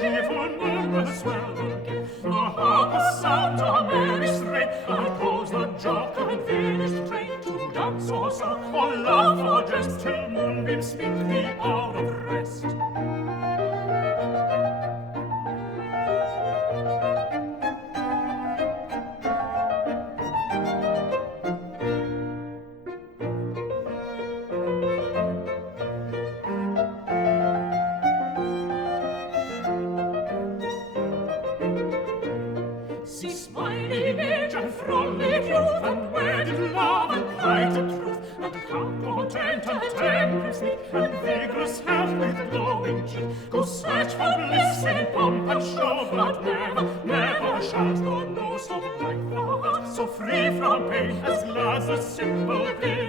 cheerful murmurs swell again. The harper sounds a merry strain, and calls the jock and village train to dance or song, or laugh or jest, till moonbeams speak the hour of rest. See smiling age and frolic youth, and wedded love and plighted truth, and calm content and tempest meek, and vigorous health with glowing cheek, go search for bliss in pomp and show, but never, never shalt thou know so blithe a heart, so free from pain, as glad the simple day.